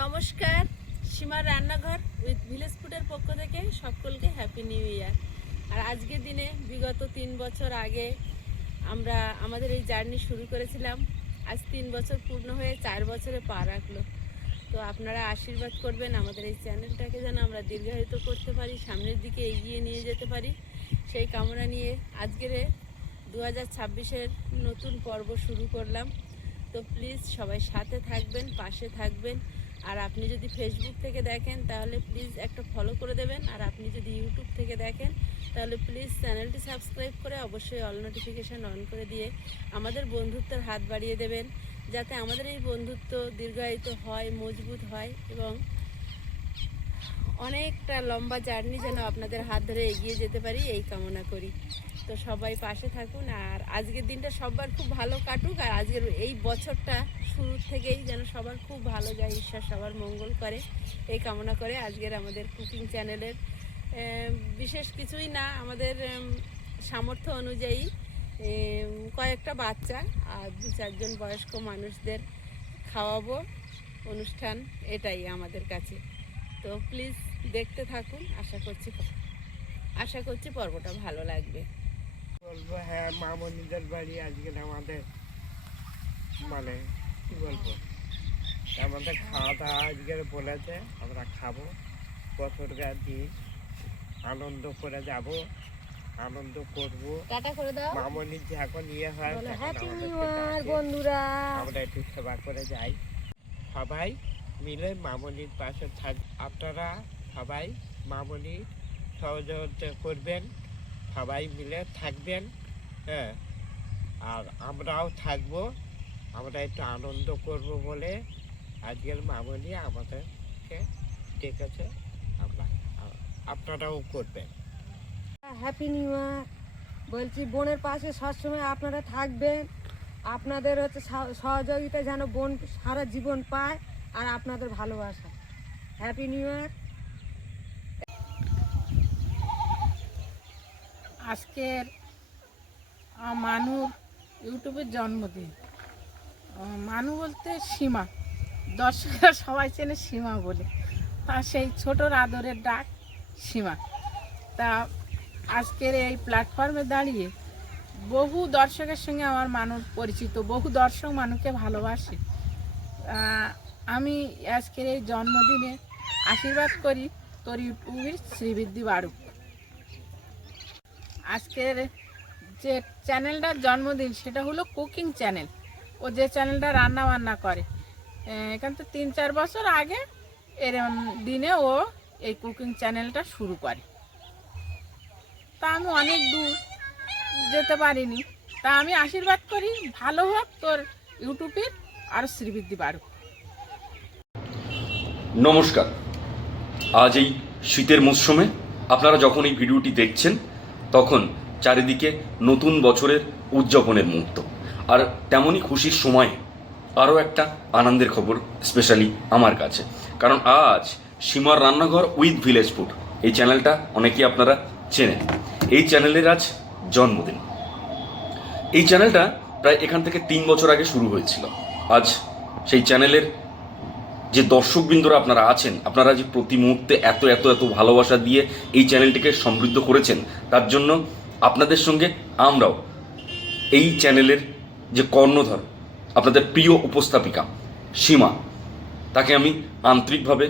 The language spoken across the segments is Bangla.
নমস্কার, সীমার রান্নাঘর উইথ ভিলেজ ফুডের পক্ষ থেকে সকলকে হ্যাপি নিউ ইয়ার। আর আজকের দিনে বিগত 3 বছর আগে আমরা আমাদের এই জার্নি শুরু করেছিলাম। আজ 3 বছর পূর্ণ হয়ে 4 বছরে পা রাখলো। তো আপনারা আশীর্বাদ করবেন আমাদের এই চ্যানেলটাকে যেন আমরা দীর্ঘায়িত করতে পারি, সামনের দিকে এগিয়ে নিয়ে যেতে পারি, সেই কামনা নিয়ে আজকের 2026-এর নতুন পর্ব শুরু করলাম। তো প্লিজ সবাই সাথে থাকবেন, পাশে থাকবেন। আর আপনি যদি ফেসবুক থেকে দেখেন তাহলে প্লিজ একটা ফলো করে দেবেন, আর আপনি যদি ইউটিউব থেকে দেখেন তাহলে প্লিজ চ্যানেলটি সাবস্ক্রাইব করে অবশ্যই অল নোটিফিকেশান অন করে দিয়ে আমাদের বন্ধুত্বের হাত বাড়িয়ে দেবেন, যাতে আমাদের এই বন্ধুত্ব দীর্ঘায়িত হয়, মজবুত হয় এবং অনেকটা লম্বা জার্নি যেন আপনাদের হাত ধরে এগিয়ে যেতে পারি, এই কামনা করি। তো সবাই পাশে থাকুন, আর আজকের দিনটা সবার খুব ভালো কাটুক, আর আজকের এই বছরটা শুরু থেকেই যেন সবার খুব ভালো যায়, ঈশ্বর সবার মঙ্গল করে, এই কামনা করে আজকের আমাদের কুকিং চ্যানেলের বিশেষ কিছুই না, আমাদের সামর্থ্য অনুযায়ী কয়েকটা বাচ্চা আর 2-4 জন বয়স্ক মানুষদের খাওয়াবো অনুষ্ঠান, এটাই আমাদের কাছে। তো প্লিজ দেখতে থাকুন, আশা করছি পর্বটা ভালো লাগবে। বলবো হ্যাঁ, মামনিদের বাড়ি আজকে আমাদের মানে কি বলবো, আমাদের খাওয়া দাওয়া আজকে বলেছে, আমরা খাবো, বছর দিন আনন্দ করে যাব, আনন্দ করবো। মামনির যে এখন ইয়ে হয় বন্ধুরা, আমরা একটু সেবা করে যাই, সবাই মিলে মামনির পাশে থাক। আপনারা সবাই মামনির সহযোগিতা করবেন, সবাই মিলে থাকবেন, হ্যাঁ, আর আমরাও থাকবো, আমরা একটু আনন্দ করব বলে আজকের মামনি আমাদেরকে ডেকেছে, আপনারাও করবেন। হ্যাপি নিউ ইয়ার বলছি। বোনের পাশে সবসময় আপনারা থাকবেন, আপনাদের সহযোগিতা যেন বোন সারা জীবন পায়, আর আপনাদের ভালোবাসা। হ্যাপি নিউ ইয়ার। আজকের মানুর ইউটিউবের জন্মদিন। মানু বলতে সীমা, দর্শকরা সবাই চেনে সীমা বলে, তা সেই ছোটোর আদরের ডাক সীমা। তা আজকের এই প্ল্যাটফর্মে দাঁড়িয়ে বহু দর্শকের সঙ্গে আমার মানুর পরিচিত, বহু দর্শক মানুকে ভালোবাসে। আমি আজকের এই জন্মদিনে আশীর্বাদ করি তোর ইউটিউবের শ্রীবৃদ্ধি বাড়ুক। আজকের যে চ্যানেলটার জন্মদিন সেটা হলো কুকিং চ্যানেল। ও যে চ্যানেলটা রান্না বান্না করে, এখান থেকে 3-4 বছর আগে এরম দিনে ও এই কুকিং চ্যানেলটা শুরু করে। তা আমি অনেক দূর যেতে পারিনি, তা আমি আশীর্বাদ করি ভালো হোক তোর ইউটিউবের, আর শ্রীবৃদ্ধি বাড়ুক। নমস্কার। আজ এই শীতের মরশুমে আপনারা যখন এই ভিডিওটি দেখছেন তখন চারিদিকে নতুন বছরের উদযাপনের মুহূর্ত, আর তেমনই খুশির সময়ে আরও একটা আনন্দের খবর স্পেশালি আমার কাছে, কারণ আজ সীমার রান্নাঘর উইথ ভিলেজ ফুড এই চ্যানেলটা অনেকেই আপনারা চেনেন। এই চ্যানেলের আজ জন্মদিন। এই চ্যানেলটা প্রায় এখান থেকে 3 বছর আগে শুরু হয়েছিল। আজ সেই চ্যানেলের যে দর্শকবৃন্দরা আপনারা আছেন, আপনারা যে প্রতি মুহূর্তে এত এত এত ভালোবাসা দিয়ে এই চ্যানেলটিকে সমৃদ্ধ করেছেন, তার জন্য আপনাদের সঙ্গে আমরাও এই চ্যানেলের যে কর্ণধার, আপনাদের প্রিয় উপস্থাপিকা সীমা, তাকে আমি আন্তরিকভাবে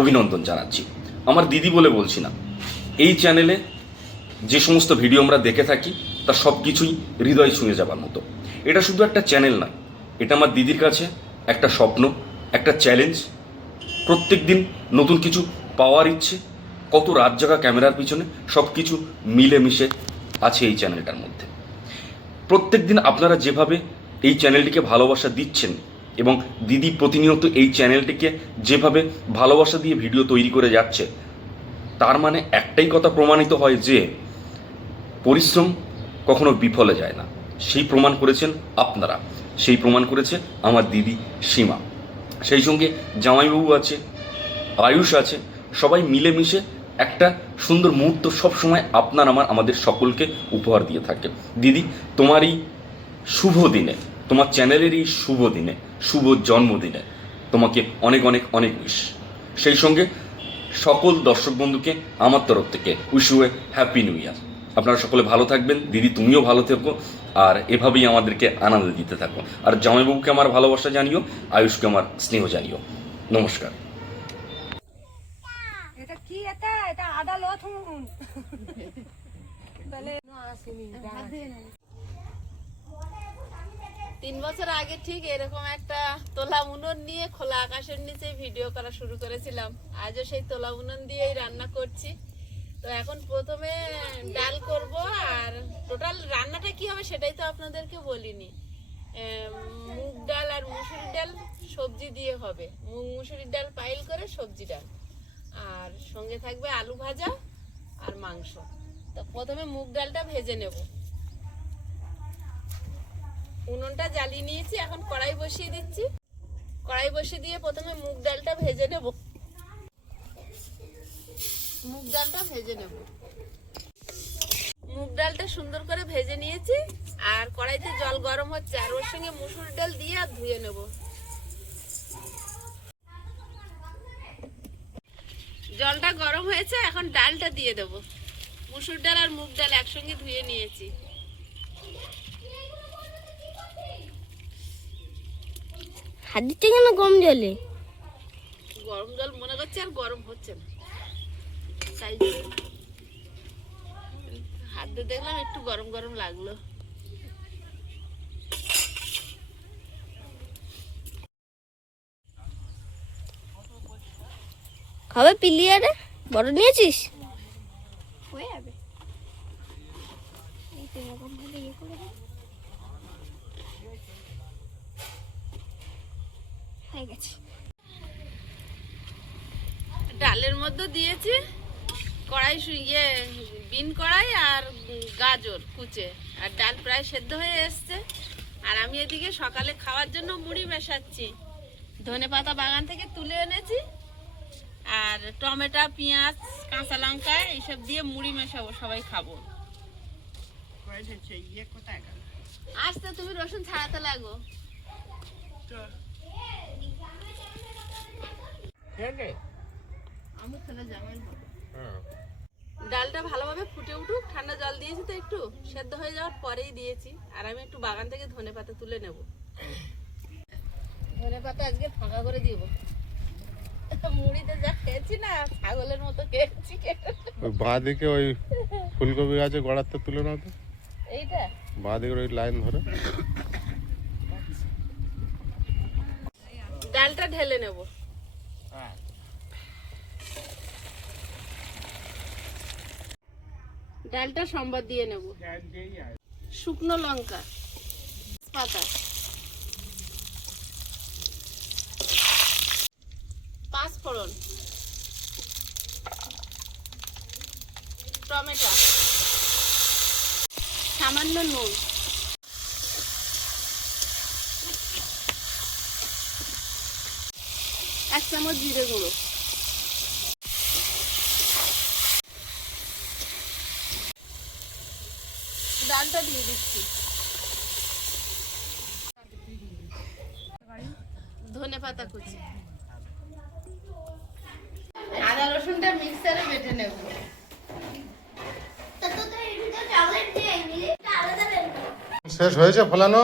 অভিনন্দন জানাচ্ছি। আমার দিদি বলে বলছি না, এই চ্যানেলে যে সমস্ত ভিডিও আমরা দেখে থাকি তার সব কিছুই হৃদয় ছুঁয়ে যাবার মতো। এটা শুধু একটা চ্যানেল নয়, এটা আমার দিদির কাছে একটা স্বপ্ন, একটা চ্যালেঞ্জ। প্রত্যেক দিন নতুন কিছু পাওয়ার ইচ্ছে, কত রাত জাগা ক্যামেরার পিছনে, সব কিছু মিলেমিশে আছে এই চ্যানেলটার মধ্যে। প্রত্যেক দিন আপনারা যেভাবে এই চ্যানেলটিকে ভালোবাসা দিচ্ছেন এবং দিদি প্রতিনিয়ত এই চ্যানেলটিকে যেভাবে ভালোবাসা দিয়ে ভিডিও তৈরি করে যাচ্ছে, তার মানে একটাই কথা প্রমাণিত হয় যে পরিশ্রম কখনো বিফলে যায় না। সেই প্রমাণ করেছেন আপনারা, সেই প্রমাণ করেছে আমার দিদি সীমা, সেই সঙ্গে জামাইবাবু আছে, আয়ুষ আছে, সবাই মিলেমিশে একটা সুন্দর মুহূর্ত সবসময় আপনার আমাদের সকলকে উপহার দিয়ে থাকে। দিদি, তোমার এই শুভ দিনে, তোমার চ্যানেলের এই শুভ দিনে, শুভ জন্মদিনে তোমাকে অনেক অনেক অনেক উইশ। সেই সঙ্গে সকল দর্শক বন্ধুকে আমার তরফ থেকে wish you a happy new year. আপনারা সকলে ভালো থাকবেন, দিদি তুমিও ভালো থেকো, আর এভাবেই আমাদেরকে আনন্দ দিতে থাকো। আর জামাইবাবুকে আমার ভালোবাসা জানিও, আয়ুষকে আমার স্নেহ জানিও। নমস্কার। এটা কি? এটা আদা রসুন বলে না আসেনি। 3 বছর আগে ঠিক এরকম একটা তোলা উনুন নিয়ে খোলা আকাশের নিচে ভিডিও করা শুরু করেছিলাম। আজও সেই তোলা উনুন দিয়েই রান্না করছি। তো এখন প্রথমে ডাল করব, আর টোটাল রান্নাটা কি হবে সেটাই তো আপনাদেরকে বলিনি। মুগ ডাল আর মুসুরির ডাল সবজি দিয়ে হবে। মুসুরির ডাল পাইল করে সবজি ডাল, আর সঙ্গে থাকবে আলু ভাজা আর মাংস। তো প্রথমে মুগ ডালটা ভেজে নেব। উনুনটা জ্বালিয়ে নিয়েছি, এখন কড়াই বসিয়ে দিচ্ছি। কড়াই বসিয়ে দিয়ে প্রথমে মুগ ডালটা ভেজে নেব। মুগ ডালটা ভেজে নেব। মুগ ডালটা সুন্দর করে ভেজে নিয়েছি, আর কড়াইতে জল গরম হচ্ছে, আর ওর সঙ্গে মুসুর ডাল দিয়ে আর ধুয়ে নেব। জলটা গরম হয়েছে, এখন ডালটা দিয়ে দেব। মুসুর ডাল আর মুগ ডাল একসঙ্গে ধুয়ে নিয়েছি। হাত দিচ্ছে কেন গরম জলে? গরম জল মনে করছে, আর গরম হচ্ছে না, তাই হাত দিয়ে দেখলাম একটু গরম গরম লাগলো। খাবে পিলিয়ারে? বড় নিয়েছিস? হয়ে যাবে। এই তো এরকম ভাবে ইয়ে করে দে। হয়ে গেছে। ডালের মধ্যে দিয়েছি কড়াই বিন কড়াই আর গাজর কুচে, আর ডাল প্রায় সেদ্ধ হয়ে এসছে। আর আমি এদিকে সকালে খাওয়ার জন্য মুড়ি মেশাচ্ছি। ধনেপাতা বাগান থেকে তুলে এনেছি, আর টমেটো, পেঁয়াজ, কাঁচা লঙ্কা এইসব দিয়ে মুড়ি মেশাবো, সবাই খাবো। আসতে তুমি রসুন ছাড়াতে লাগো। আমি খেলে জামাই ডালটা ভালোভাবে ফুটে উঠুক, ঠান্ডা জল দিয়েছি তো, একটু সেদ্ধ হয়ে যাওয়ার পরেই দিয়েছি। আর আমি একটু বাগান থেকে ধনেপাতা তুলে নেব। ধনেপাতা আজকে ফাঁকা করে দিব। মুড়িতে যা খেয়েছি না, ছাগলের মতো খেয়েছি। ওই বাঁ দিকে ওই ফুলকপি গাছে গোড়াতে তুলে নাও তো, এইটা বাঁ দিকে ওই লাইন ধরে। ডালটা ঢেলে নেব। ডালটা সম্বাদ দিয়ে নেব। শুকনো লঙ্কা, পাতা, 5 ফোড়ন, টমেটো, সামান্য নুন, 1 চামচ জিরে গুঁড়ো, ডালটা দিয়ে দিচ্ছি। ধনেপাতা কুচি, আদা রসুনটা মিক্সারে বেটে নেব। শেষ হয়েছে ফলানো?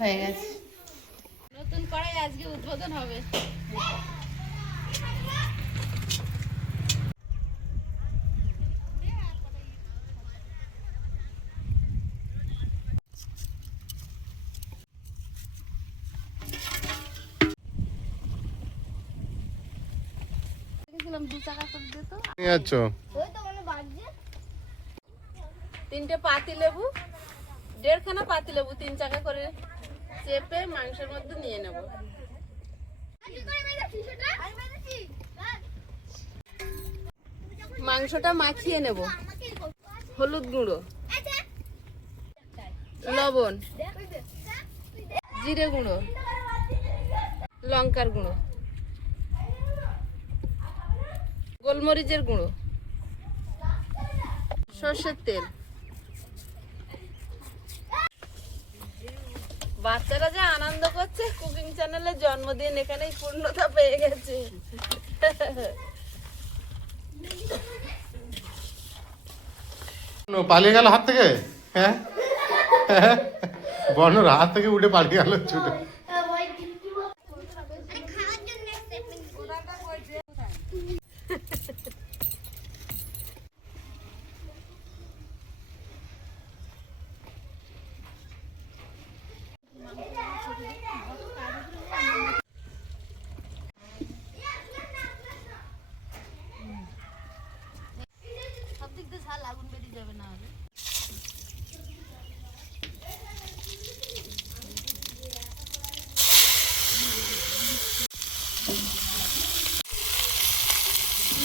হয়ে গেছে। নতুন কড়াই আজকে উদ্বোধন হবে। নিয়ে যাচ্ছ? 3টে পাতি লেবু, 1.5খানা পাতি লেবু 3 চাকা করে চেপে মাংসের মধ্যে নিয়ে নেব। মাংসটা মাখিয়ে নেব। হলুদ গুঁড়ো, লবণ, জিরে গুঁড়ো, লঙ্কার গুঁড়ো, গোলমরিচের গুঁড়ো, সর্ষের তেল। বাচ্চারা যে আনন্দ করছে, কুকিং চ্যানেলের জন্মদিন এখানেই পূর্ণতা পেয়ে গেছে। পালিয়ে গেল হাত থেকে, হ্যাঁ বর্ণর হাত থেকে উঠে পালিয়ে গেল ছুটে।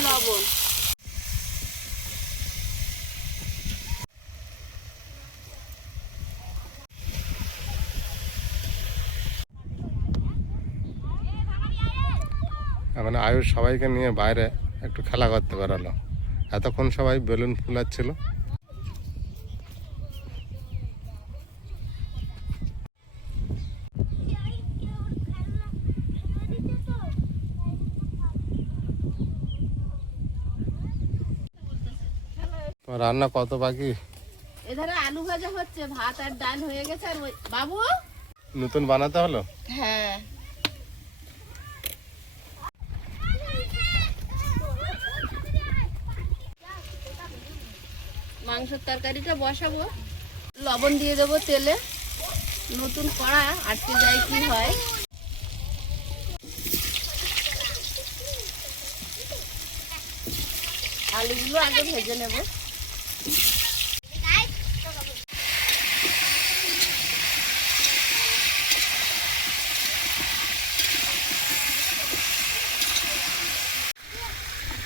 লবণ, মানে আয়ুষ সবাইকে নিয়ে বাইরে একটু খেলা করতে বেরোলো। এতক্ষণ সবাই বেলুন ফুলাচ্ছিল। তোমার রান্না কত বাকি? এধারে আলু ভাজা হচ্ছে, ভাত আর ডাল হয়ে গেছে। আর বাবু নতুন বানাতে হলো? হ্যাঁ, মাংসের তরকারিটা বসাবো, লবণ দিয়ে দেবো তেলে। নতুন কড়া আটকে যায় কি হয়। আলুগুলো আগে ভেজে নেব।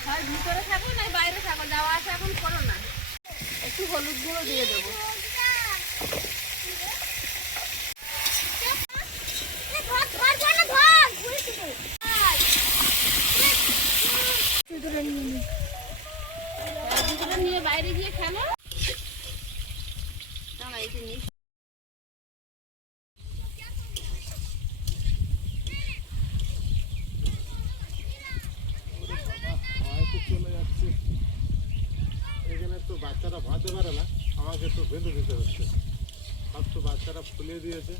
হয় ভিতরে থাকো না বাইরে থাকো, যাওয়া আসা এখন করো না। একটু হলুদ গুঁড়ো দিয়ে দেবো। নিয়ে বাইরে গিয়ে খেলো। চলে যাচ্ছে। এখানে তো বাচ্চারা ভাতে পারে না, আমাকে তো বেঁধে দিতে হচ্ছে। সব তো বাচ্চারা ফুলিয়ে দিয়েছে।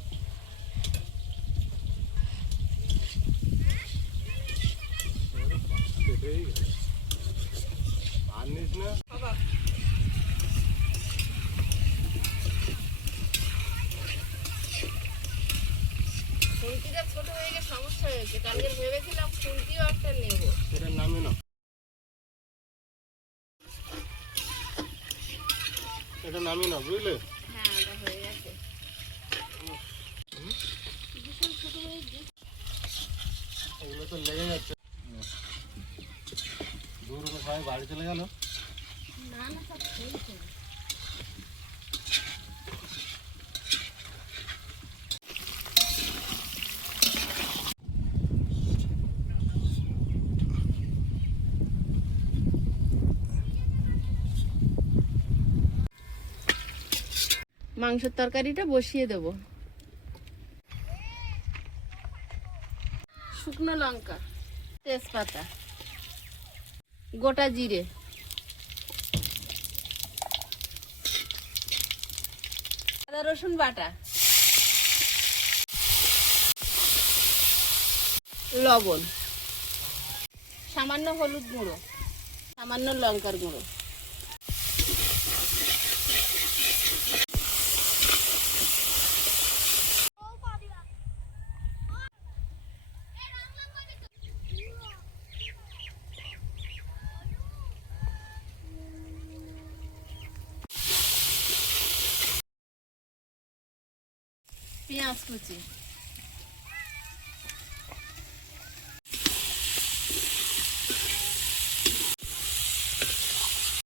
আর নিস না। খুন্তিটা ছোট হয়ে গিয়ে সমস্যা হয়েছে। কালকে ভেবেছিলাম খুন্তিও একটা নেবো। এটার নামে না, এটা নামে না, বুঝলে? হ্যাঁ, ওটা হয়ে গেছে। এগুলো তো লেগে যাচ্ছে। দূর সবাই বাড়ি চলে গেল। না না, সব হয়েছে। মাংসের তরকারিটা বসিয়ে দেব। শুকনো লঙ্কা, তেজপাতা, গোটা জিরে, আদা রসুন বাটা, লবণ, সামান্য হলুদ গুঁড়ো, সামান্য লঙ্কার গুঁড়ো। পেঁয়াজ কুচি,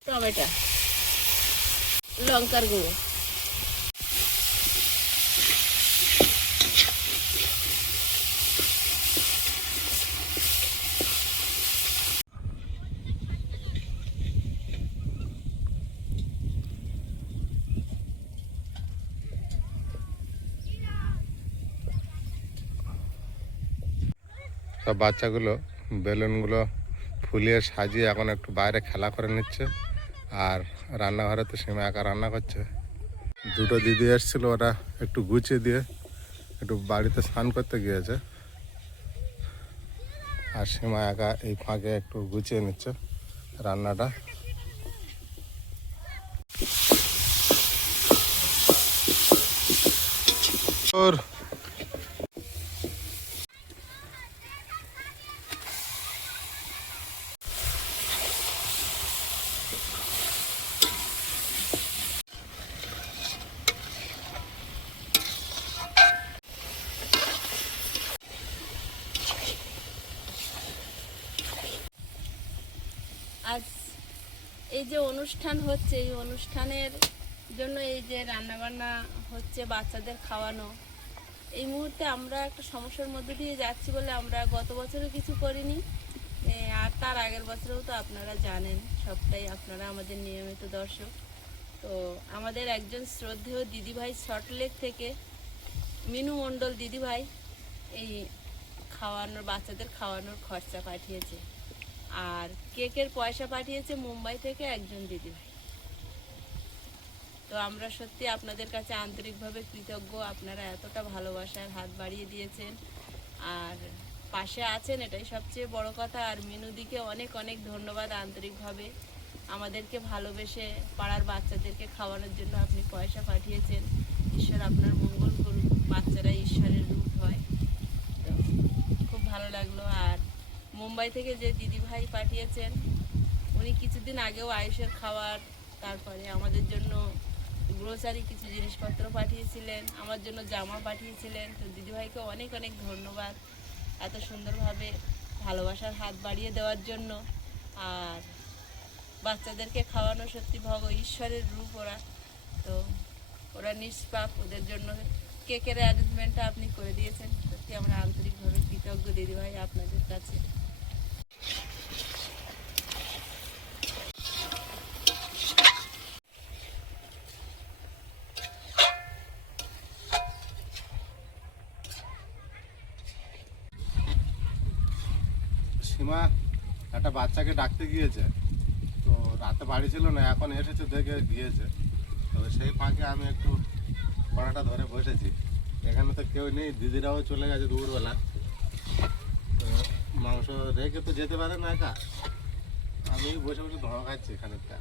টমেটো, লঙ্কার গুঁড়ো, সব বাচ্চাগুলো বেলুনগুলো ফুলিয়ে সাজিয়ে এখন একটু বাইরে খেলা করে নিচ্ছে। আর রান্নাঘরে তো সীমা একা রান্না করছে। দুটো দিদি এসেছিলো, ওরা একটু গুছিয়ে দিয়ে একটু বাড়িতে স্নান করতে গিয়েছে। আর সীমা একা এই ফাঁকে একটু গুছিয়ে নিচ্ছে রান্নাটা। ওর আজ এই যে অনুষ্ঠান হচ্ছে, এই অনুষ্ঠানের জন্য এই যে রান্নাবান্না হচ্ছে, বাচ্চাদের খাওয়ানো, এই মুহূর্তে আমরা একটা সমস্যার মধ্যে দিয়ে যাচ্ছি বলে আমরা গত বছরও কিছু করিনি, আর তার আগের বছরেও তো আপনারা জানেন, সবটাই আপনারা আমাদের নিয়মিত দর্শক। তো আমাদের একজন শ্রদ্ধেয় দিদিভাই সল্টলেক থেকে মিনু মণ্ডল দিদিভাই এই খাওয়ানোর, বাচ্চাদের খাওয়ানোর খরচা পাঠিয়েছে। আর কেকের পয়সা পাঠিয়েছে মুম্বাই থেকে একজন দিদিভাই। তো আমরা সত্যি আপনাদের কাছে আন্তরিকভাবে কৃতজ্ঞ। আপনারা এতটা ভালোবাসার হাত বাড়িয়ে দিয়েছেন আর পাশে আছেন, এটাই সবচেয়ে বড় কথা। আর মিনুদিকে অনেক অনেক ধন্যবাদ আন্তরিকভাবে, আমাদেরকে ভালোবেসে পাড়ার বাচ্চাদেরকে খাওয়ানোর জন্য আপনি পয়সা পাঠিয়েছেন। ঈশ্বর আপনার মঙ্গল করুন, বাচ্চারা ঈশ্বরের রূপ হয়। তো খুব ভালো লাগলো। আর মুম্বাই থেকে যে দিদিভাই পাঠিয়েছেন, উনি কিছুদিন আগেও আয়ুষের খাবার, তারপরে আমাদের জন্য গ্রোসারি কিছু জিনিসপত্র পাঠিয়েছিলেন, আমার জন্য জামা পাঠিয়েছিলেন। তো দিদিভাইকে অনেক অনেক ধন্যবাদ এত সুন্দরভাবে ভালোবাসার হাত বাড়িয়ে দেওয়ার জন্য। আর বাচ্চাদেরকে খাওয়ানো সত্যি ঈশ্বরের রূপ ওরা। তো ওরা নিষ্পাপ, ওদের জন্য কেকের অ্যারেঞ্জমেন্টটা আপনি করে দিয়েছেন। সত্যি আমরা আন্তরিকভাবে কৃতজ্ঞ দিদিভাই আপনাদের কাছে। সীমা একটা বাচ্চাকে ডাকতে গিয়েছে, তো রাতে বাড়ি ছিল না, এখন এসেছে দেখে গিয়েছে। তো সেই ফাঁকে আমি একটু কড়াটা ধরে বসেছি। এখানে তো কেউ নেই, দিদিরাও চলে গেছে দুপুরবেলা। তো মাংস রেখে তো যেতে পারে না একা, আমি বসে বসে ধোঁয়া খাচ্ছি এখানেরটা।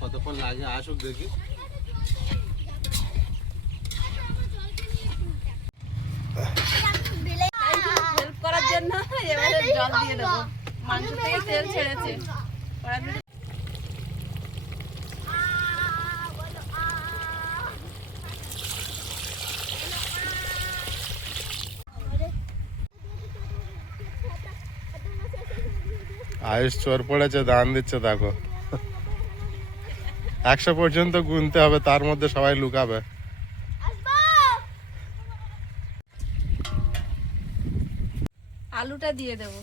কতক্ষণ লাগে আসুক দেখি। হেল্প করার জন্য এবারে জল দিয়ে দেবো, মাংস থেকে তেল ছেড়েছে। আয়ুষ চোর পড়েছে, দান দিচ্ছে দেখো। 100 পর্যন্ত গুনতে হবে, তার মধ্যে সবাই লুকাবে। আলুটা দিয়ে দেবো।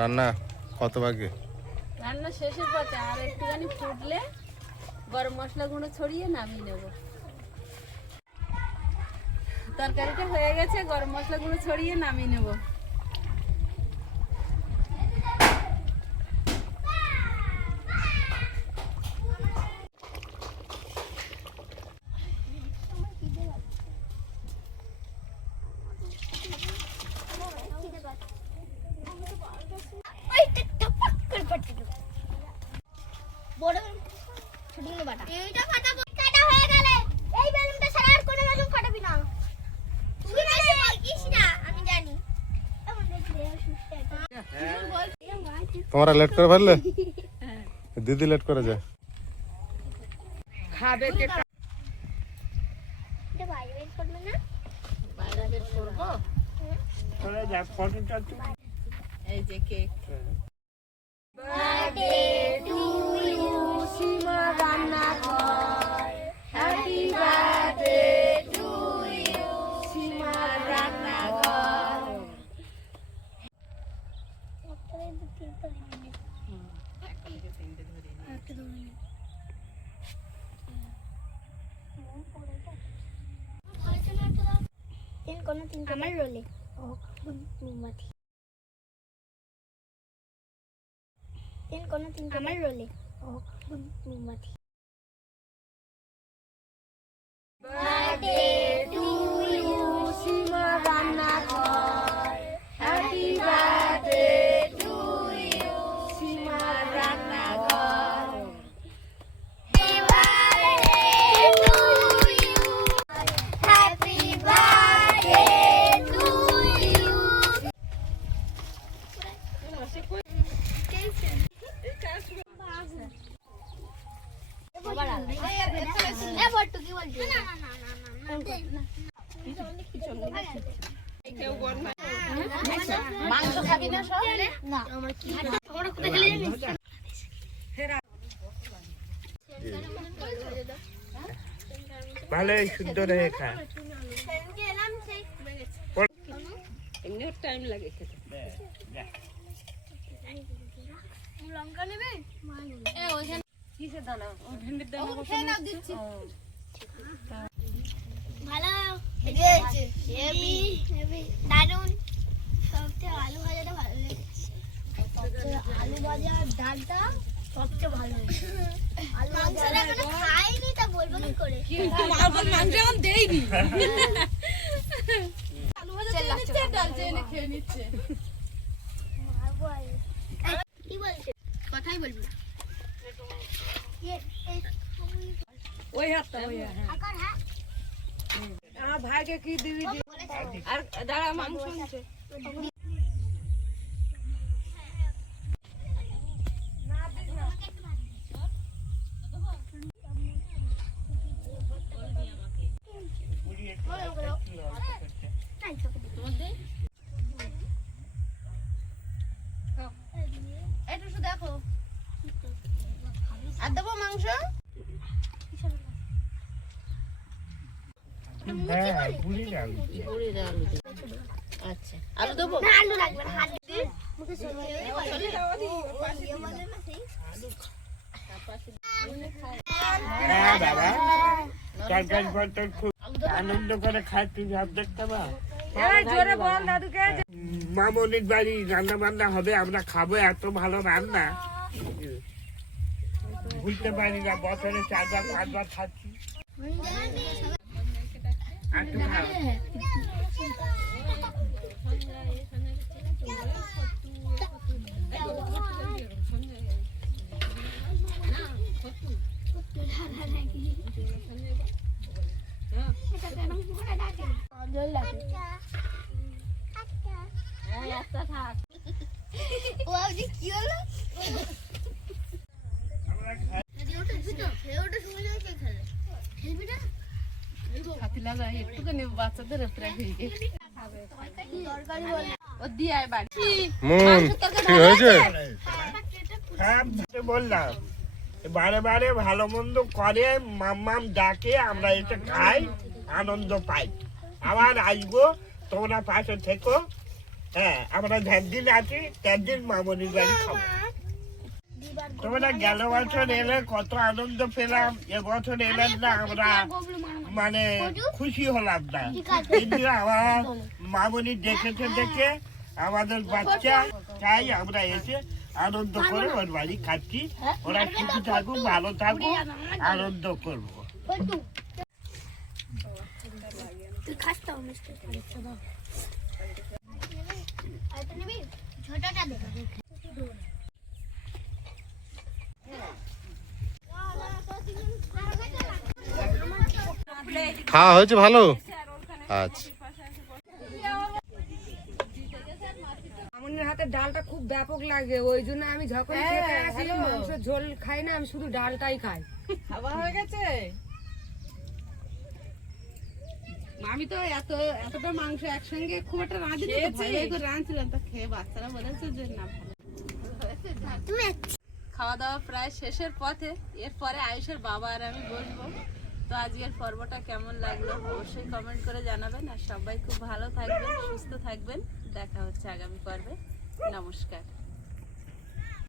রান্না কত বাকি? রান্না শেষের পথে, আর একটুখানি ফুটলে গরম মশলা গুঁড়ো ছড়িয়ে নামিয়ে নেব। তরকারিটা হয়ে গেছে, গরম মশলা গুঁড়ো ছড়িয়ে নামিয়ে নেব। বড় ছোট বাটা এইটা ফাটাবো, কাটা হয়ে গেলে এই বেলুনটা ছাড়া আর কোনো বেলুন ফাটাবি না। তুই না বলছিস না, আমি জানি। তোমরা লেট করে ফেললে? দিদি লেট করে যায়। খাবে কে? এটা বাইরে বের করবে না? বাইরে বের করবো? সরে যা, ফটোটা তুলি। এই যে কেক। সীমা রান্না কর, হ্যাপি বার্থডে টু ইউ, সীমা রান্না কর। আমার রোলে মোমবাতি আমার রোলে মোমবাতি বার্থডে টু ইউ, সীমা রান্না কর, হ্যাপি বার্থডে টু ইউ, সীমা রান্না কর। Happy birthday to you. মাংস খাবি না সব? না আমার কি আমরা কোথায় গেলে জানিস ভালোই সুন্দর হয়ে খা। গেলাম সেই এমনিও টাইম লাগে খেতে। লঙ্কা নেবে কিসের দানা? ভেন্ডির দানা বসানো হচ্ছে। ভালো হয়েছে দারুন সবচেয়ে আলু ভাজাটা ভালো লেগেছে আলু ভাজা ডালটা সবচেয়ে ভালো হয়েছে আলু মাংসটা এখনো খাইনি তা বলবো কি করে মাংস এখন দেইনি। আলু ভাজা নিচ্ছে, ডাল চেয়ে খেয়ে নিচ্ছে। কি বলছে কথাই বলবি না ওই হাতটা ওই হাত। আকার হ্যাঁ আমার ভাইকে কি দিবি? আর দাঁড়া মাংস আনছে। একটু শুধু দেখো আর দেবো মাংস? হ্যাঁ, বুড়ি গেল। আচ্ছা, আলু দেবো? না আলু লাগবে না হাত দিয়ে মুখে চলে হ্যাঁ বাবা, তরকারি পত্র খুব আনন্দ করে খায়, তুই ভাব দেখতে পা। এই জোরে বল দাদুকে। মামনির বাড়ি রান্না বান্না হবে, আমরা খাবো, এত ভালো রান্না বুঝতে পারি না। বছরে 4বার 5বার খাচ্ছি। আর একটু খাও। ও আজ কি হলো হাতি লাগা একটুখানি বাচ্চাদের প্রায় হয়ে গেছে। ও দিয়ে আয় বাড়ি। মন কি হয়েছে? হ্যাঁ, বললাম বারে বারে ভালো মন্দ করে, মাম্মাম ডাকে, আমরা এসে খাই, আনন্দ পাই। আবার আসবো, তোমরা পাশে থেকো। হ্যাঁ, আমরা যেদিন আছি তেদিন মামনির বাড়ি খাবো। তোমরা গেল বছর এলে কত আনন্দ পেলাম, এবছর এলেন না, আমরা মানে খুশি হলাম না। কিন্তু আমার মামনি দেখেছে দেখে আমাদের বাচ্চা চাই আমরা এসে আনন্দ করে ওর বাড়ি খাচ্ছি। ওরা সুখী থাকুক, ভালো থাকুক, আনন্দ করবো। তুই খাস তো মিষ্টি ছোটটা দে খাওয়া হয়েছে ভালো? আচ্ছা, মামনির হাতে ডালটা খুব ব্যাপক লাগে, ওই জন্য আমি যখন খেতে আসি মাংস ঝোল খাই না, আমি শুধু ডালটাই খাই। খাওয়া হয়ে গেছে? আমি তো এতটা মাংস একসঙ্গে খুব একটা রাঁধিনি তো, ভয় ভয় করে রাঁধছিলাম, তা খেয়ে বাচ্চারা বলেছে যে না ভালো। খাওয়া দাওয়া প্রায় শেষের পথে, এরপরে আয়ুষের বাবা আর আমি বসবো। তো আজকের পর্বটা কেমন লাগলো অবশ্যই কমেন্ট করে জানাবেন, আর সবাই খুব ভালো থাকবেন, সুস্থ থাকবেন। দেখা হচ্ছে আগামী পর্বে। নমস্কার।